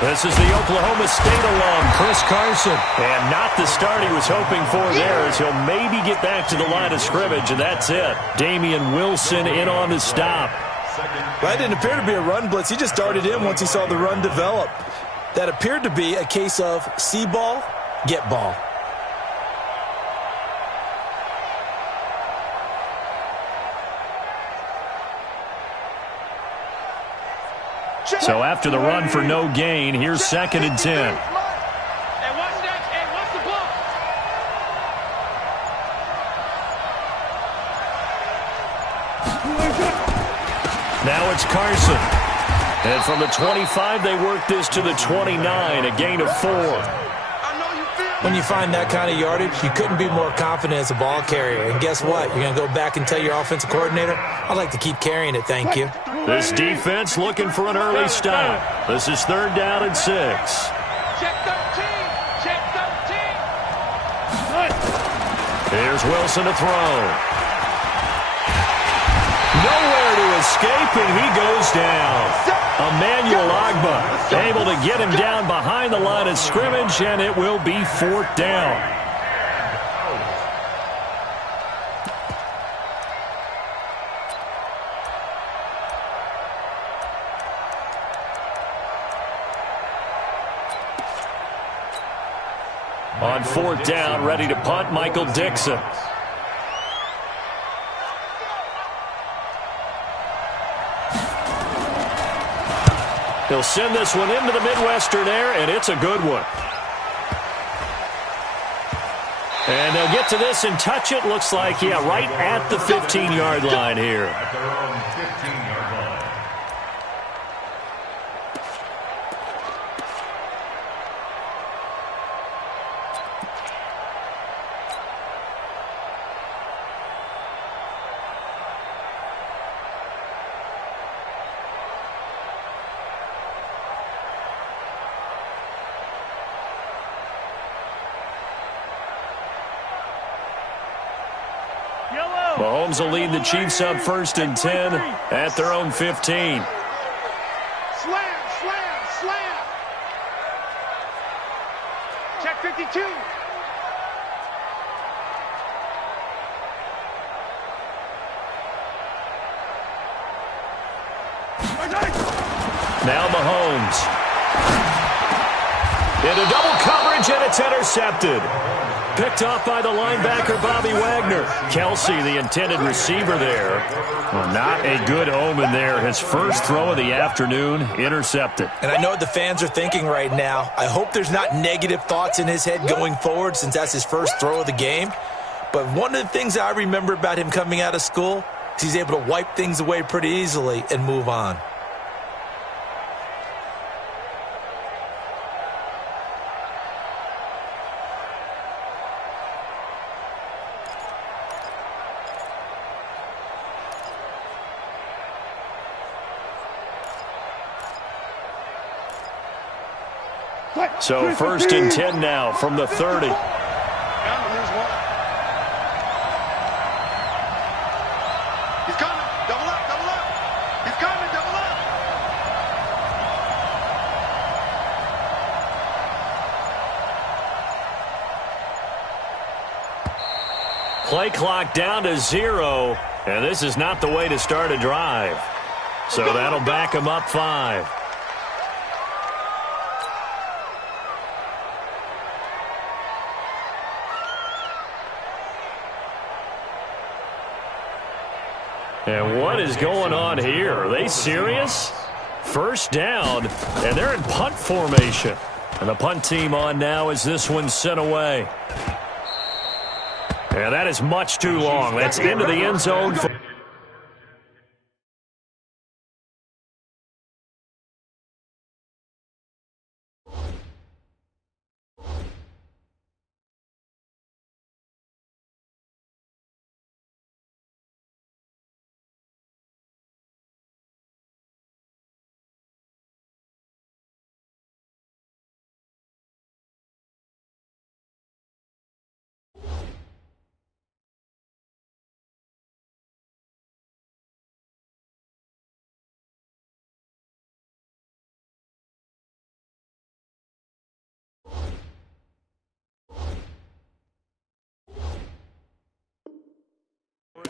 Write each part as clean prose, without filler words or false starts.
This is the Oklahoma State alum, Chris Carson. And not the start he was hoping for there, as he'll maybe get back to the line of scrimmage, and that's it. Damian Wilson in on the stop. That didn't appear to be a run blitz. He just darted in once he saw the run develop. That appeared to be a case of see ball, get ball. So after the run for no gain, here's 2nd and 10. Now it's Carson. And from the 25, they work this to the 29, a gain of 4. When you find that kind of yardage, you couldn't be more confident as a ball carrier. And guess what? You're going to go back and tell your offensive coordinator, I'd like to keep carrying it, thank you. This defense looking for an early stop. This is 3rd down and 6. Check 13. Check 13. Here's Wilson to throw. Nowhere to escape, and he goes down. Emmanuel Agba able to get him down behind the line of scrimmage, and it will be 4th down. On 4th down, ready to punt, Michael Dixon. He'll send this one into the Midwestern air, and it's a good one. And they'll get to this and touch it. Looks like, yeah, right at the 15-yard line here. At their own 15-yard line. Mahomes will lead the Chiefs up 1st and 10 at their own 15. Slam, slam, slam. Check 52. Now Mahomes. Into double coverage, and it's intercepted. Picked off by the linebacker, Bobby Wagner. Kelsey, the intended receiver there. Well, not a good omen there. His first throw of the afternoon, intercepted. And I know what the fans are thinking right now. I hope there's not negative thoughts in his head going forward since that's his first throw of the game. But one of the things I remember about him coming out of school is he's able to wipe things away pretty easily and move on. So 1st and 10 now from the 30. Bound to lose one. He's coming. Double up, double up. He's coming, double up. Play clock down to 0, and this is not the way to start a drive. So that'll back him up 5. And what is going on here? Are they serious? 1st down, and they're in punt formation. And the punt team on now as this one's sent away. And that is much too long. That's into the end zone.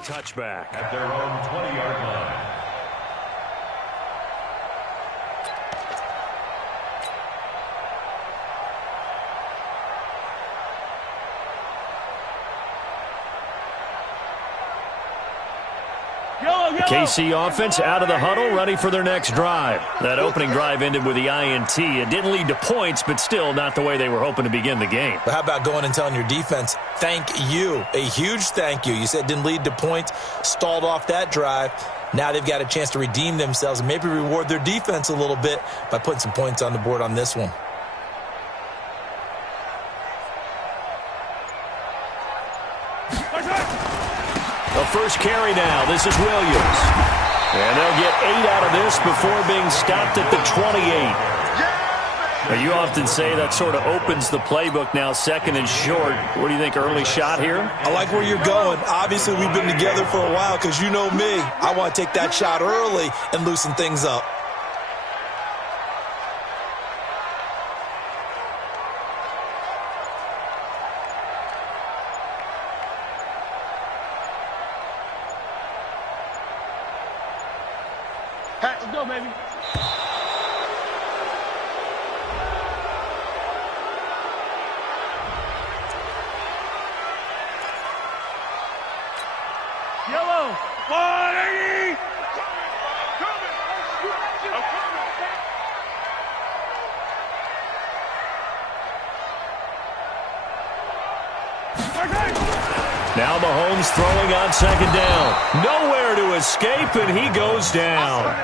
touchback. At their own 20-yard line. KC offense out of the huddle, ready for their next drive. That opening drive ended with the INT. It didn't lead to points, but still not the way they were hoping to begin the game. But how about going and telling your defense, thank you, a huge thank you. You said it didn't lead to points, stalled off that drive. Now they've got a chance to redeem themselves and maybe reward their defense a little bit by putting some points on the board on this one. The first carry now. This is Williams. And they'll get 8 out of this before being stopped at the 28. Now, you often say that sort of opens the playbook now, second and short. What do you think, early shot here? I like where you're going. Obviously, we've been together for a while because you know me. I want to take that shot early and loosen things up. Let's go, baby. Yellow. 180. Now Mahomes throwing on second down. Nowhere to escape, and he goes down.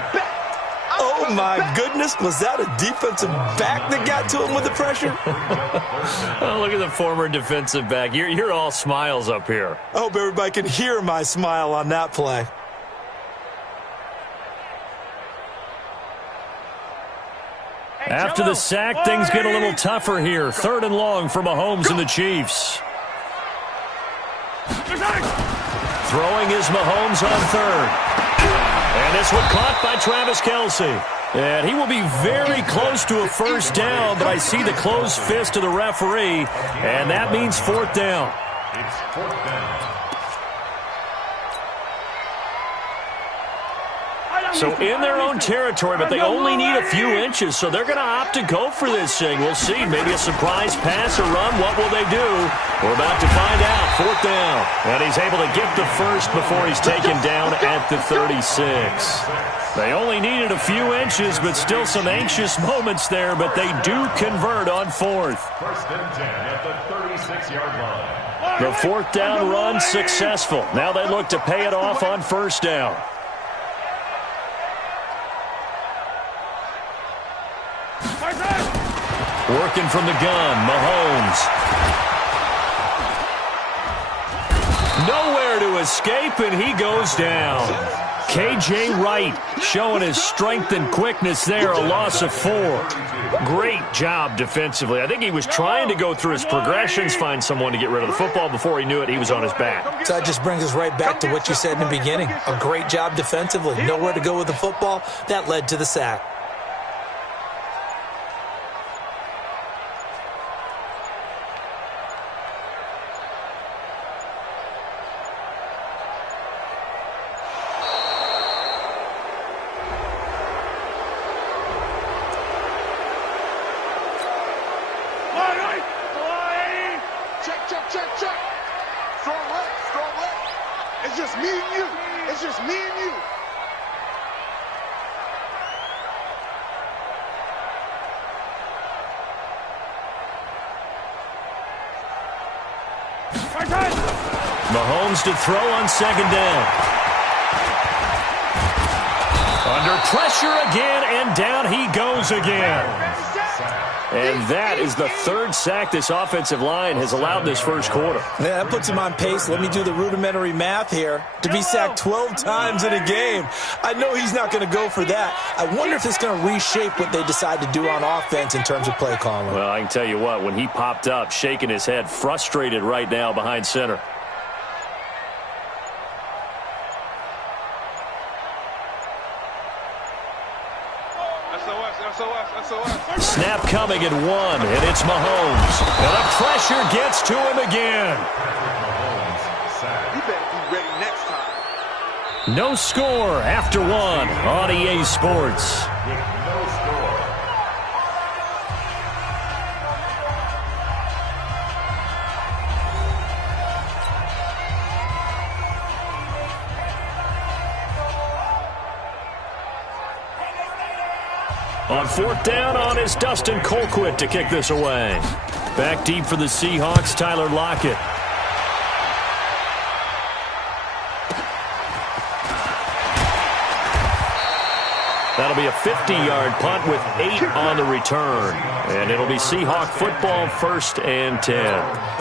Oh, my goodness. Was that a defensive back that got to him with the pressure? Oh, look at the former defensive back. You're all smiles up here. I hope everybody can hear my smile on that play. After the sack, things get a little tougher here. 3rd and long for Mahomes and the Chiefs. Throwing is Mahomes on 3rd. And this one caught by Travis Kelce. And he will be very close to a first down, but I see the closed fist of the referee, and that means 4th down. It's 4th down. So in their own territory, but they only need a few inches, so they're going to opt to go for this thing. We'll see. Maybe a surprise pass or run. What will they do? We're about to find out. 4th down. And he's able to get the first before he's taken down at the 36. They only needed a few inches, but still some anxious moments there, but they do convert on 4th. 1st and 10 at the 36-yard line. The 4th down run successful. Now they look to pay it off on 1st down. Working from the gun, Mahomes. Nowhere to escape, and he goes down. K.J. Wright showing his strength and quickness there, a loss of 4. Great job defensively. I think he was trying to go through his progressions, find someone to get rid of the football. Before he knew it, he was on his back. So that just brings us right back to what you said in the beginning. A great job defensively. Nowhere to go with the football. That led to the sack. Check. Strong leg. It's just me and you. It's just me and you. Mahomes to throw on 2nd down. Under pressure again, and down he goes again. And that is the 3rd sack this offensive line has allowed this first quarter. Yeah, that puts him on pace. Let me do the rudimentary math here. To be sacked 12 times in a game, I know he's not going to go for that. I wonder if it's going to reshape what they decide to do on offense in terms of play calling. Well, I can tell you what, when he popped up, shaking his head, frustrated right now behind center. Snap coming at 1, and it's Mahomes. And the pressure gets to him again. You better be ready next time. No score after one on EA Sports. With no score. On fourth down on is Dustin Colquitt to kick this away. Back deep for the Seahawks, Tyler Lockett. That'll be a 50-yard punt with 8 on the return. And it'll be Seahawk football, 1st and 10.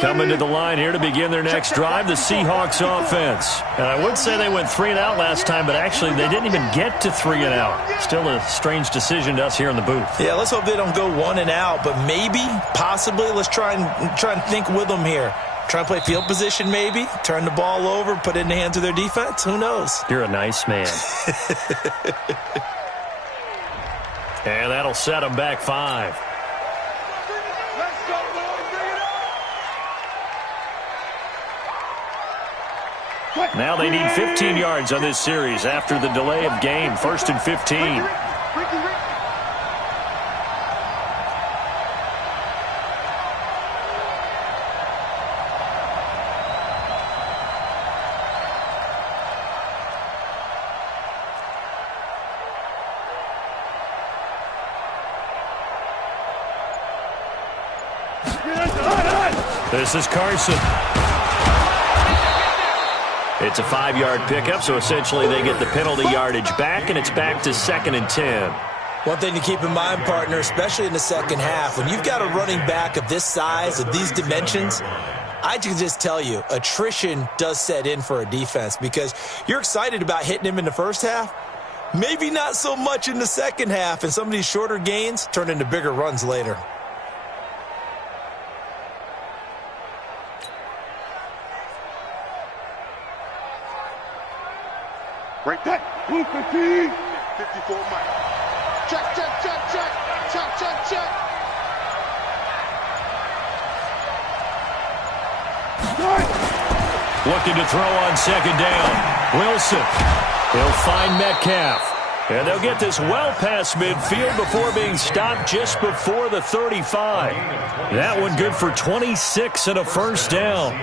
Coming to the line here to begin their next drive, the Seahawks offense. And I would say they went 3 and out last time, but actually they didn't even get to 3 and out. Still a strange decision to us here in the booth. Yeah, let's hope they don't go 1 and out, but maybe, possibly, let's try and think with them here. Try and play field position maybe, turn the ball over, put it in the hands of their defense. Who knows? You're a nice man. And that'll set them back 5. Now they need 15 yards on this series after the delay of game. 1st and 15. This is Carson. It's a 5-yard pickup, so essentially they get the penalty yardage back, and it's back to 2nd and 10. One thing to keep in mind, partner, especially in the second half, when you've got a running back of this size, of these dimensions, I can just tell you, attrition does set in for a defense because you're excited about hitting him in the first half, maybe not so much in the second half, and some of these shorter gains turn into bigger runs later. Break that. 54 Mike. Check. Looking to throw on 2nd down. Wilson. He'll find Metcalf. And they'll get this well past midfield before being stopped just before the 35. That one good for 26 and a 1st down.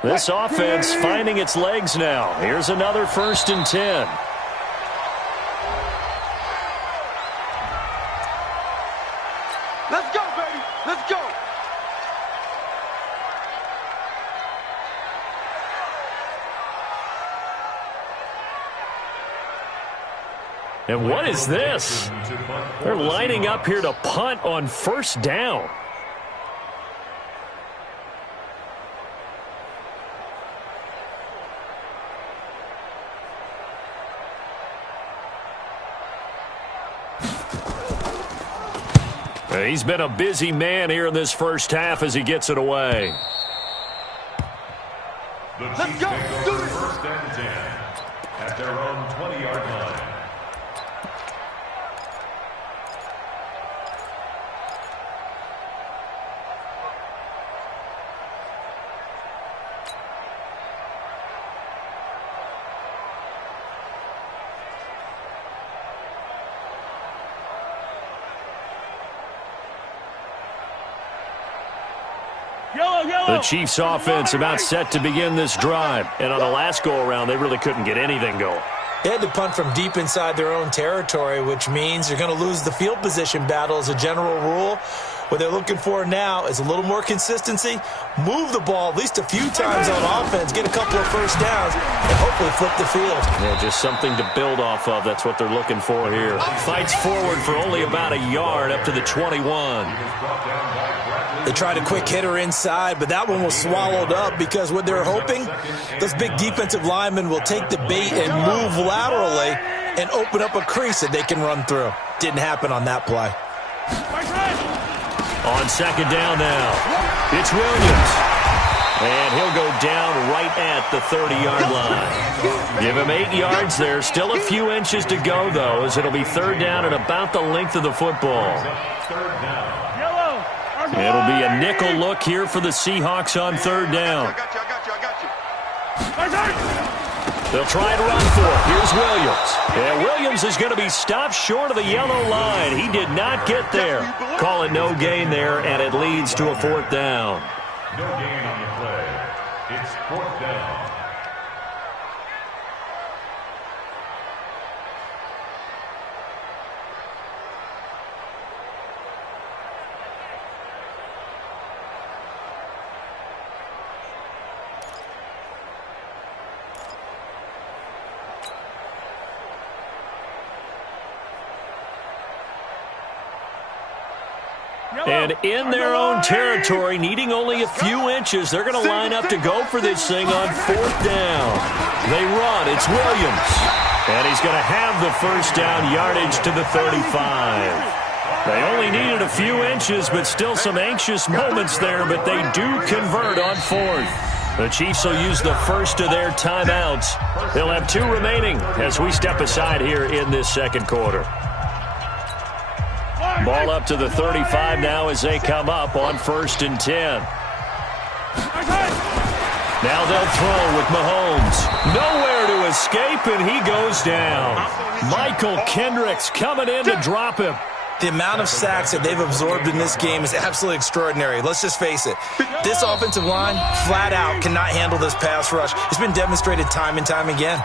This offense finding its legs now. Here's another 1st and 10. Let's go, baby. Let's go. And what is this? They're lining up here to punt on 1st down. He's been a busy man here in this first half as he gets it away. Let's go. Do it. 1st and 10 at their own 20-yard line. The Chiefs offense about set to begin this drive. And on the last go-around, they really couldn't get anything going. They had to punt from deep inside their own territory, which means you're going to lose the field position battle as a general rule. What they're looking for now is a little more consistency, move the ball at least a few times on offense, get a couple of first downs, and hopefully flip the field. Yeah, just something to build off of. That's what they're looking for here. Fights forward for only about a yard up to the 21. They tried a quick hitter inside, but that one was swallowed up because what they're hoping, those big defensive linemen will take the bait and move laterally and open up a crease that they can run through. Didn't happen on that play. On second down now, it's Williams. And he'll go down right at the 30-yard line. Give him 8 yards there. Still a few inches to go, though, as it'll be third down at about the length of the football. It'll be a nickel look here for the Seahawks on third down. They'll try and run for it. Here's Williams. And Williams is going to be stopped short of the yellow line. He did not get there. Call it no gain there, and it leads to a fourth down. No gain on the play. It's fourth down. And in their own territory, needing only a few inches, they're going to line up to go for this thing on fourth down. They run. It's Williams. And he's going to have the first down yardage to the 35. They only needed a few inches, but still some anxious moments there, but they do convert on fourth. The Chiefs will use the first of their timeouts. They'll have 2 remaining as we step aside here in this second quarter. Ball up to the 35 now as they come up on first and 10. Now they'll throw with Mahomes. Nowhere to escape, and he goes down. Michael Kendricks coming in to drop him. The amount of sacks that they've absorbed in this game is absolutely extraordinary. Let's just face it. This offensive line, flat out, cannot handle this pass rush. It's been demonstrated time and time again.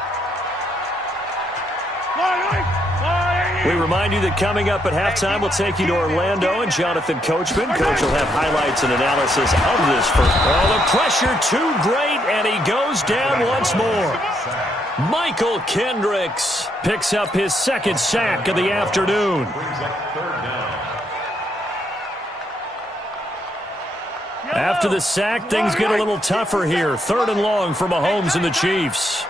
We remind you that coming up at halftime, we'll take you to Orlando and Jonathan Coachman. Coach will have highlights and analysis of this first. Oh, the pressure too great, and he goes down once more. Michael Kendricks picks up his second sack of the afternoon. After the sack, things get a little tougher here. Third and long for Mahomes and the Chiefs.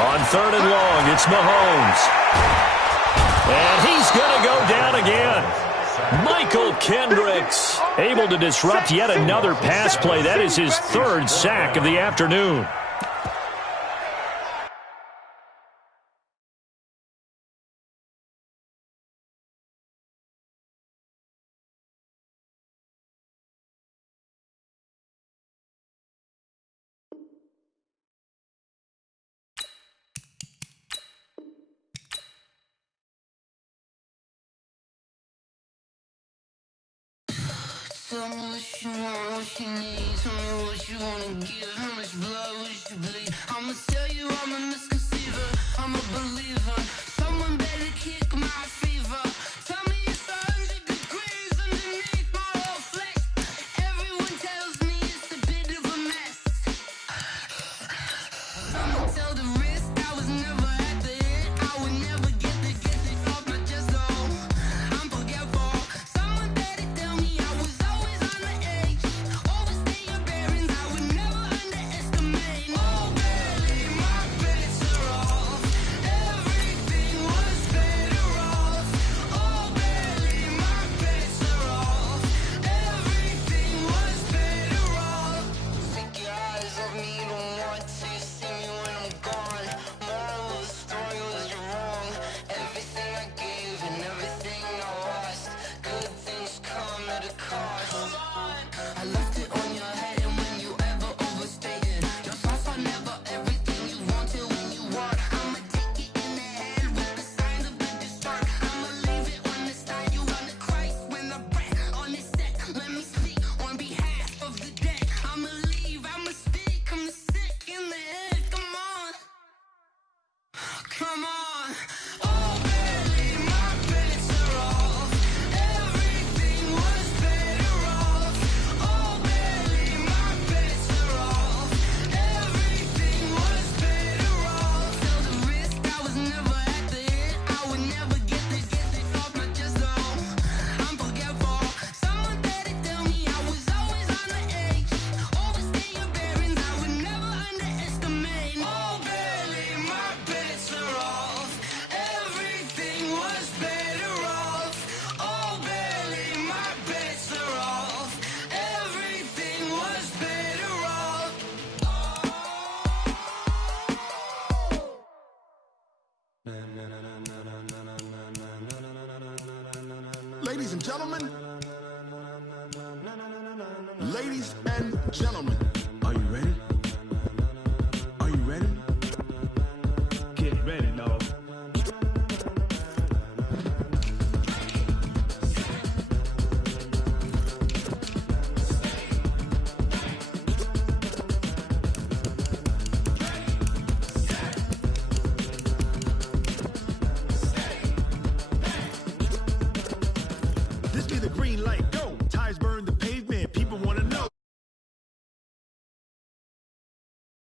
On third and long, it's Mahomes. And he's going to go down again. Michael Kendricks able to disrupt yet another pass play. That is his third sack of the afternoon. Tell me what you want, what you need. Tell me what you wanna give. How much blood would you bleed? I'ma tell you I'm a misconceiver. I'm a believer. Someone better kick my fever. Tell me it's 100 degrees underneath my whole flesh. Everyone tells me it's a bit of a mess. Someone tell the risk I was never at the end. I would never get this off my chest though. I'm forgetful. Someone better tell me I was always on the edge. Overstay your bearings, I would never underestimate. Oh baby, my bets are off. Everything was better off. Oh baby, my bets are off. Everything was better off. Take your eyes off me, don't want to see me when I'm gone. Moral of the story was you're wrong. Everything I gave and everything I lost. Good things come at a cost. I left it on your head, and when you ever overstay it, your thoughts are never everything you wanted when you want. I'ma take it in the head. gentlemen, ladies and gentlemen, are you ready?